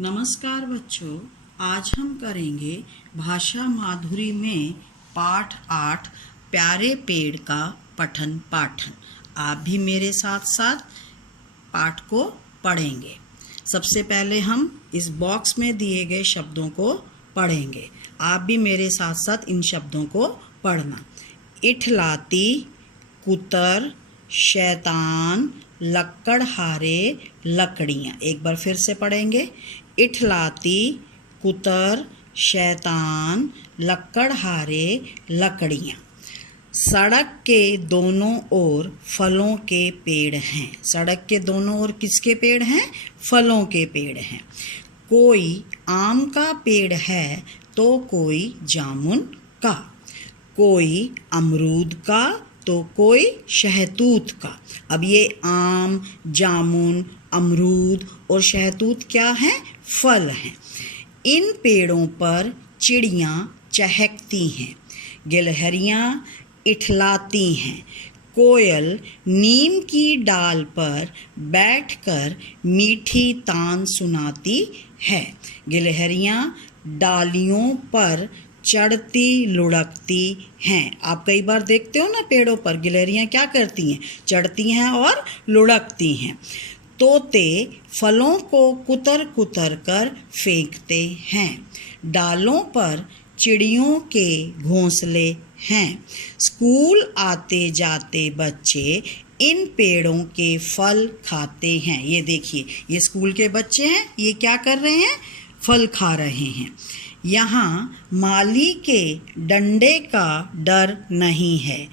नमस्कार बच्चों, आज हम करेंगे भाषा माधुरी में पाठ 8 प्यारे पेड़ का पठन पाठन। आप भी मेरे साथ साथ पाठ को पढ़ेंगे। सबसे पहले हम इस बॉक्स में दिए गए शब्दों को पढ़ेंगे। आप भी मेरे साथ साथ इन शब्दों को पढ़ना। इठलाती, कुतर, शैतान, लक्कड़हारे, लकड़ियाँ। एक बार फिर से पढ़ेंगे। इठलाती, कुतर, शैतान, लक्कड़हारे, लकड़ियाँ। सड़क के दोनों ओर फलों के पेड़ हैं। सड़क के दोनों ओर किसके पेड़ हैं? फलों के पेड़ हैं। कोई आम का पेड़ है तो कोई जामुन का, कोई अमरूद का तो कोई शहतूत का। अब ये आम, जामुन, अमरूद और शहतूत क्या हैं? फल हैं। इन पेड़ों पर चिड़ियाँ चहकती हैं, गिलहरियाँ इठलाती हैं, कोयल नीम की डाल पर बैठकर मीठी तान सुनाती है। गिलहरियाँ डालियों पर चढ़ती लुढ़कती हैं। आप कई बार देखते हो ना, पेड़ों पर गिलहरियाँ क्या करती हैं? चढ़ती हैं और लुढ़कती हैं। तोते फलों को कुतर कुतर कर फेंकते हैं। डालों पर चिड़ियों के घोंसले हैं। स्कूल आते जाते बच्चे इन पेड़ों के फल खाते हैं। ये देखिए, ये स्कूल के बच्चे हैं। ये क्या कर रहे हैं? फल खा रहे हैं। यहाँ माली के डंडे का डर नहीं है।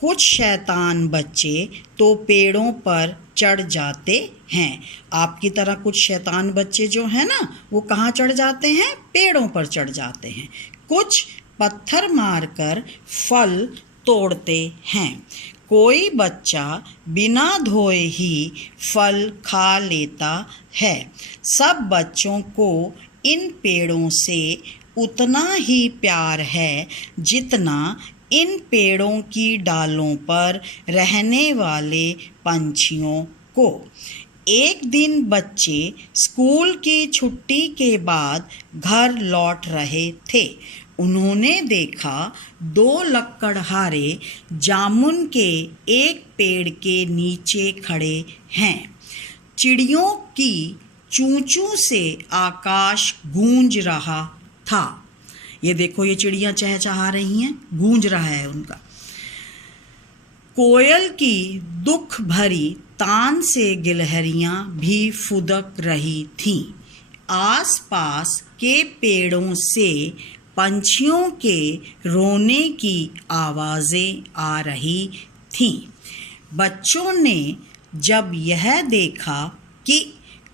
कुछ शैतान बच्चे तो पेड़ों पर चढ़ जाते हैं। आपकी तरह कुछ शैतान बच्चे जो हैं ना, वो कहाँ चढ़ जाते हैं? पेड़ों पर चढ़ जाते हैं। कुछ पत्थर मारकर फल तोड़ते हैं। कोई बच्चा बिना धोए ही फल खा लेता है। सब बच्चों को इन पेड़ों से उतना ही प्यार है जितना इन पेड़ों की डालों पर रहने वाले पंछियों को। एक दिन बच्चे स्कूल की छुट्टी के बाद घर लौट रहे थे। उन्होंने देखा 2 लक्कड़हारे जामुन के एक पेड़ के नीचे खड़े हैं। चिड़ियों की चूं-चूं से आकाश गूंज रहा था। ये देखो, ये चिड़ियाँ चहचहा रही हैं, गूंज रहा है उनका। कोयल की दुख भरी तान से गिलहरियाँ भी फुदक रही थीं। आसपास के पेड़ों से पंछियों के रोने की आवाज़ें आ रही थीं। बच्चों ने जब यह देखा कि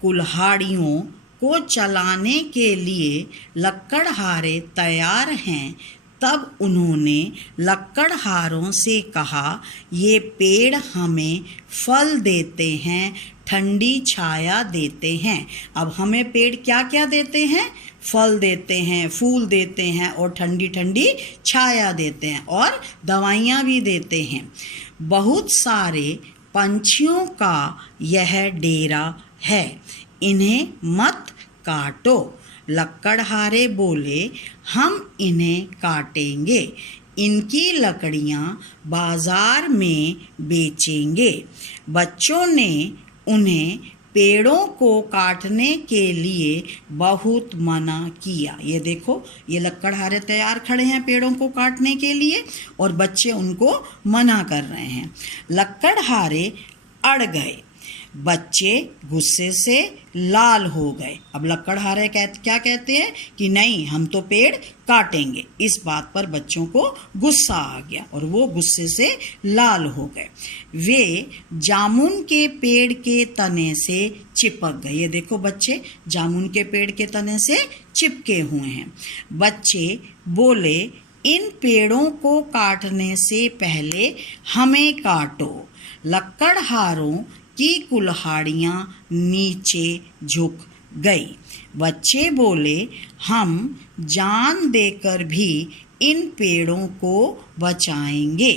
कुल्हाड़ियों को चलाने के लिए लक्कड़हारे तैयार हैं, तब उन्होंने लक्कड़हारों से कहा, ये पेड़ हमें फल देते हैं, ठंडी छाया देते हैं। अब हमें पेड़ क्या क्या देते हैं? फल देते हैं, फूल देते हैं और ठंडी ठंडी छाया देते हैं और दवाइयाँ भी देते हैं। बहुत सारे पंछियों का यह डेरा है, इन्हें मत काटो। लक्कड़हारे बोले, हम इन्हें काटेंगे, इनकी लकड़ियाँ बाजार में बेचेंगे। बच्चों ने उन्हें पेड़ों को काटने के लिए बहुत मना किया। ये देखो, ये लक्कड़हारे तैयार खड़े हैं पेड़ों को काटने के लिए और बच्चे उनको मना कर रहे हैं। लक्कड़हारे अड़ गए। बच्चे गुस्से से लाल हो गए। अब लक्कड़हारे क्या कहते हैं कि नहीं, हम तो पेड़ काटेंगे। इस बात पर बच्चों को गुस्सा आ गया और वो गुस्से से लाल हो गए। वे जामुन के पेड़ के तने से चिपक गए। ये देखो, बच्चे जामुन के पेड़ के तने से चिपके हुए हैं। बच्चे बोले, इन पेड़ों को काटने से पहले हमें काटो। लक्कड़हारों की कुल्हाड़ियाँ नीचे झुक गई। बच्चे बोले, हम जान देकर भी इन पेड़ों को बचाएंगे।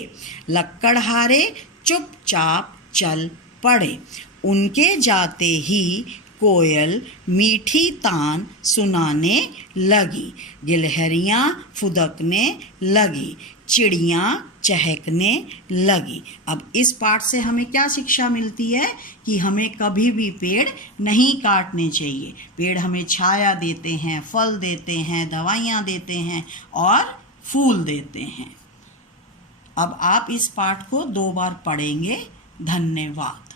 लक्कड़हारे चुपचाप चल पड़े। उनके जाते ही कोयल मीठी तान सुनाने लगी, गिलहरियाँ फुदकने लगी, चिड़ियाँ चहकने लगी। अब इस पाठ से हमें क्या शिक्षा मिलती है कि हमें कभी भी पेड़ नहीं काटने चाहिए। पेड़ हमें छाया देते हैं, फल देते हैं, दवाइयाँ देते हैं और फूल देते हैं। अब आप इस पाठ को 2 बार पढ़ेंगे। धन्यवाद।